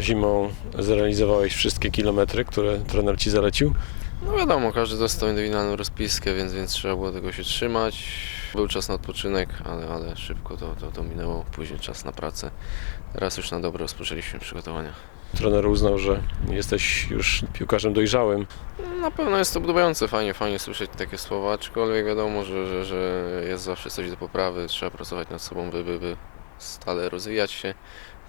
zimą zrealizowałeś wszystkie kilometry, które trener ci zalecił? No wiadomo, każdy dostał indywidualną rozpiskę, więc, więc trzeba było tego się trzymać. Był czas na odpoczynek, ale, ale szybko to, to, to minęło. Później czas na pracę. Teraz już na dobre rozpoczęliśmy przygotowania. Trener uznał, że jesteś już piłkarzem dojrzałym. Na pewno jest to budujące, fajnie, fajnie słyszeć takie słowa, aczkolwiek wiadomo, że, że, że jest zawsze coś do poprawy, trzeba pracować nad sobą, by, by, by stale rozwijać się.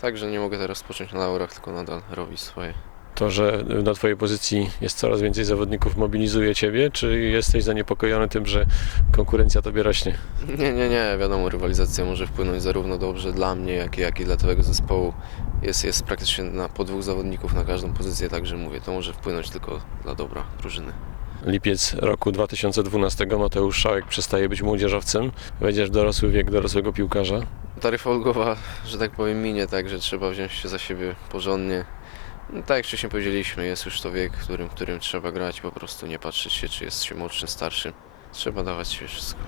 Także nie mogę teraz spocząć na laurach, tylko nadal robić swoje. To, że na twojej pozycji jest coraz więcej zawodników, mobilizuje ciebie, czy jesteś zaniepokojony tym, że konkurencja tobie rośnie? Nie, nie, nie, wiadomo, rywalizacja może wpłynąć zarówno dobrze dla mnie, jak i, jak i dla całego zespołu. Jest, jest praktycznie na, po dwóch zawodników na każdą pozycję, także mówię, to może wpłynąć tylko dla dobra drużyny. Lipiec roku 2012 Mateusz Szałek przestaje być młodzieżowcem, wejdziesz w dorosły wiek dorosłego piłkarza. Taryfa ulgowa, że tak powiem, minie, także trzeba wziąć się za siebie porządnie. No, tak jak wcześniej powiedzieliśmy, jest już to wiek, w którym, którym trzeba grać po prostu nie patrzeć się, czy jest się młodszy, starszy. Trzeba dawać się wszystko.